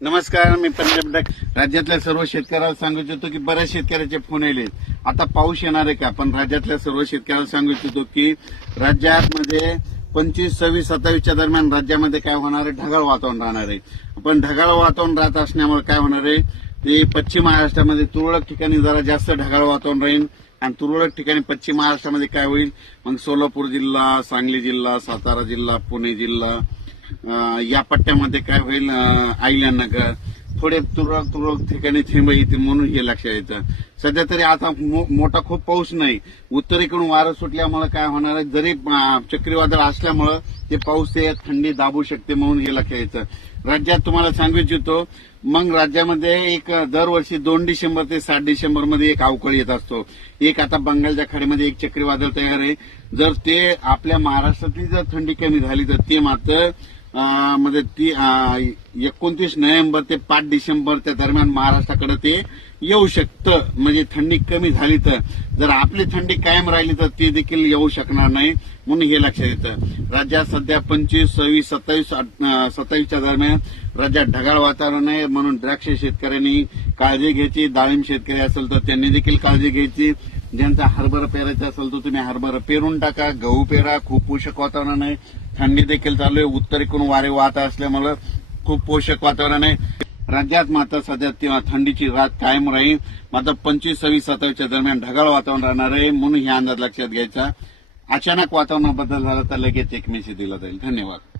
नमस्कार मी पंजाब राज्यातल्या सर्व शेतकऱ्याला सांगू इच्छितो की बऱ्याच शेतकऱ्याचे फोन येले आता पाऊस येणार आहे का? पण राज्यातल्या सर्व शेतकऱ्याला सांगू इच्छितो की राज्यामध्ये पंचवीस सव्वीस सत्तावीसच्या दरम्यान राज्यामध्ये काय होणार आहे? ढगाळ वातावरण राहणार आहे. पण ढगाळ वातावरण राहत असल्यामुळे काय होणार आहे? ते पश्चिम महाराष्ट्रामध्ये तुरळक ठिकाणी जरा जास्त ढगाळ वातावरण राहील आणि तुरळक ठिकाणी पश्चिम महाराष्ट्रामध्ये काय होईल? मग सोलापूर जिल्हा सांगली जिल्हा सातारा जिल्हा पुणे जिल्हा या पट्ट्यामध्ये काय होईल आईल्यानगर थोडे तुरळक तुरळक ठिकाणी थेंब येतील म्हणून हे लक्षात येतं. सध्या तरी आता मो- मोठा खूप पाऊस नाही. उत्तरेकडून वारं सुटल्यामुळे काय होणार आहे? जरी चक्रीवादळ असल्यामुळं ते पाऊस ते थंडी दाबू शकते म्हणून हे लक्षात येतं. राज्यात तुम्हाला सांगू इच्छितो मग राज्यामध्ये एक दरवर्षी दोन डिसेंबर ते सात डिसेंबरमध्ये एक अवकळ येत असतो. एक आता बंगालच्या खाडीमध्ये एक चक्रीवादळ तयार आहे. जर ते आपल्या महाराष्ट्रातली जर थंडी कमी झाली तर ते मात्र मध्ये म्हणजे ती एकोणतीस नोव्हेंबर ते पाच डिसेंबरच्या दरम्यान महाराष्ट्राकडे ते येऊ शकतं. म्हणजे थंडी कमी झाली तर. जर आपली थंडी कायम राहिली तर ती देखील येऊ शकणार नाही म्हणून हे लक्षात येतं. राज्यात सध्या पंचवीस सव्वीस सत्तावीस सत्तावीसच्या दरम्यान राज्यात ढगाळ वातावरण आहे म्हणून द्राक्ष शेतकऱ्यांनी काळजी घ्यायची डाळिंब शेतकरी असेल तर त्यांनी देखील काळजी घ्यायची. ज्यांचा हरभरा पेरायचा असेल तर तुम्ही हरभरा पेरून टाका गहू पेरा खूप पोषक वातावरण आहे. थंडी देखील चालू आहे उत्तरेकडून वारे वाहत असल्यामुळे खूप पोषक वातावरण आहे. राज्यात मात्र सध्या थंडीची रात कायम राहील. मात्र पंचवीस सव्वीस सत्तावीसच्या दरम्यान ढगाळ वातावरण राहणार आहे म्हणून हे अंदाज लक्षात घ्यायचा. अचानक वातावरणात बदल झाला तर लगेच एक मेसेज दिला जाईल. धन्यवाद.